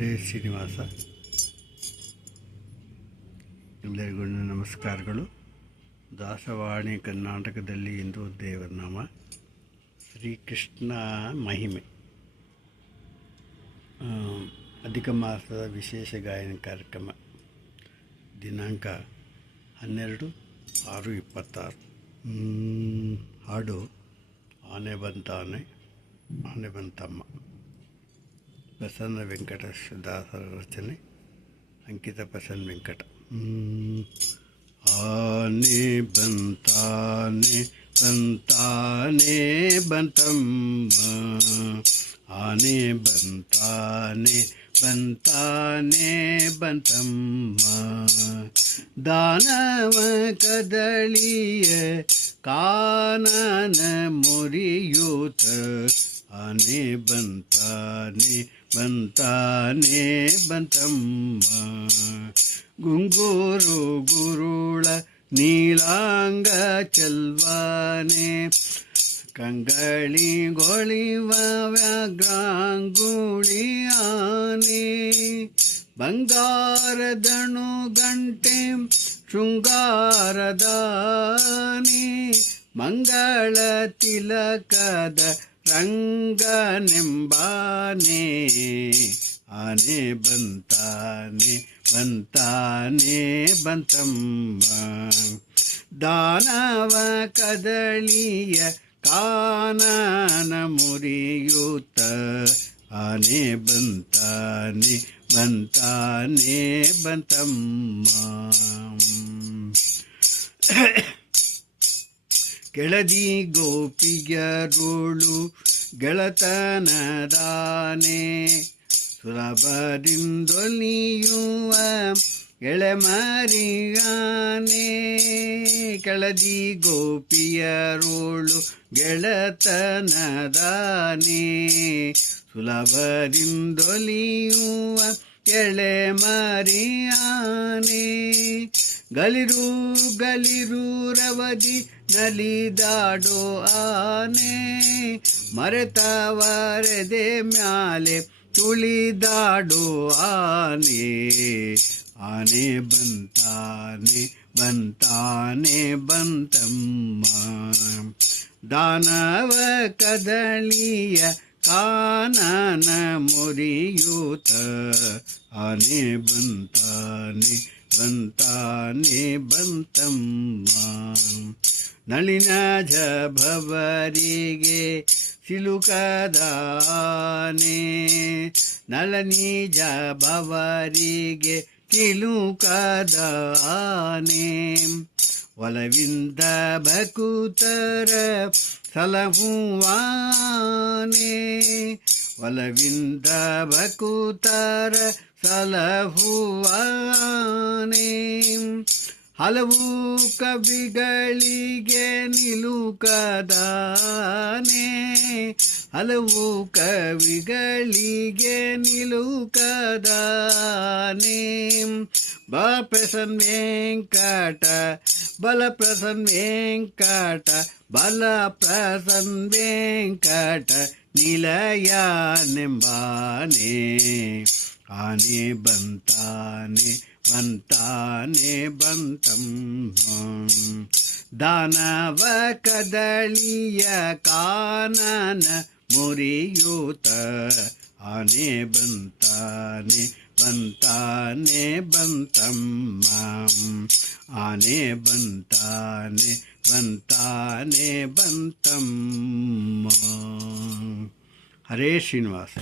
ಹರೇ ಶ್ರೀನಿವಾಸ. ಎಲ್ಲರಿಗೂ ನಮಸ್ಕಾರಗಳು. ದಾಸವಾಣಿ ಕರ್ನಾಟಕದಲ್ಲಿ ಇಂದು ದೇವರ ನಾಮ ಶ್ರೀಕೃಷ್ಣ ಮಹಿಮೆ, ಅಧಿಕ ಮಾಸದ ವಿಶೇಷ ಗಾಯನ ಕಾರ್ಯಕ್ರಮ. ದಿನಾಂಕ 12/6/26. ಹಾಡು ಆನೆ ಬಂತಾನೆ ಆನೆ ಬಂತಮ್ಮ. ಪ್ರಸನ್ನ ವೆಂಕಟೇಶ ದಾಸರ ರಚನೆ, ಅಂಕಿತ ಪ್ರಸನ್ನ ವೆಂಕಟ. ಆನೆ ಬಂತಾನೆ ಬಂತಾನೆ ಬಂತಮ್ಮ, ಆನೆ ಬಂತಾನೆ ಬಂತಾನೆ ಬಂತಮ್ಮ. ದಾನವ ಕದಳಿಯ ಕಾನನ ಮುರಿಯೂತ, ಆನೆ ಬಂತಾನೆ ಬಂತಾನೆ ಬಂತಮ್ಮ. ಗುಂಗೂರು ಗುರುಳ ನೀಲಾಂಗ ಚೆಲ್ವಾನೆ, ಕಂಗಳಿ ಗೊಳಿವ ವ್ಯಾಘ್ರಾಂಗುಳಿ ಆನೆ. ಬಂಗಾರದಣು ಗಂಟೆ ಶೃಂಗಾರದಾನೆ, ಮಂಗಳ ತಿಲಕದ ರಂಗನೆಂಬಾನೆ. ಆನೆ ಬಂತಾನೆ ಬಂತಾನೆ ಬಂತಮ್ಮ. ದಾನವ ಕದಳಿಯ ಕಾನನ ಮುರಿಯೂತ, ಆನೆ ಬಂತಾನೆ ಬಂತಾನೆ ಬಂತಮ್ಮ. ಕೆಳದಿ ಗೋಪಿಯರುಳು ಗೆಳತನದಾನೆ, ಸುಲಭದಿಂದೊಲಿಯುವ ಎಳೆಮರಿಯಾನೆ. ಕೆಳದಿ ಗೋಪಿಯರುಳು ಗೆಳತನದಾನೆ, ಸುಲಭದಿಂದೊಲಿಯುವ ಎಳೆಮರಿಯಾನೆ. ಗಲಿರು ಗಲಿರು ರವದಿ ನಲಿದಾಡೋ ಆನೆ, ಮರೆತವರದೆ ಮ್ಯಾಲೆ ತುಳಿದಾಡೋ ಆನೆ. ಆನೆ ಬಂತಾನೆ ಬಂತಾನೆ ಬಂತಮ್ಮ. ದಾನವ ಕದಳಿಯ ಕಾನನ ಮುರಿಯೂತ, ಆನೆ ಬಂತಾನೆ ಬಂತಾನೆ ಬಂತಮ್ಮ. ನಳಿನ ಜಭವರಿಗೆ ಸಿಲುಕದಾನೆ, ನಳನಿ ಜಭವರಿಗೆ ಕಿಲುಕದಾನೆ. ಒಲವಿಂದ ಭಕುತರ ಸಲಹುವಾನೆ, ಒಲವಿಂದ ಭಕುತರ ಸಲಹುವಾನೆ. ಹಲವು ಕವಿಗಳಿಗೆ ನಿಲುಕದಾನೆ, ಹಲವು ಕವಿಗಳಿಗೆ ನಿಲುಕದಾನೆ. ಬಲಪ್ರಸನ್ನ ವೆಂಕಟ ಬಲಪ್ರಸನ್ನ ವೆಂಕಟ ಬಲಪ್ರಸನ್ನ ವೆಂಕಟ ನಿಲಯನೆಂಬಾನೆ. ಆನೆ ಬಂತಾನೆ ಬಂತಾನೆ ಬಂತಮ್ಮ. ದಾನವ ಕದಳಿಯ ಕಾನನ ಮುರಿಯೂತ, ಆನೆ ಬಂತಾನೆ ಬಂತಾನೆ ಬಂತಮ್ಮ. ಆನೆ ಬಂತಾನೆ ಬಂತಾನೆ ಬಂತಮ್ಮ. ಹರೇ ಶ್ರೀನಿವಾಸ.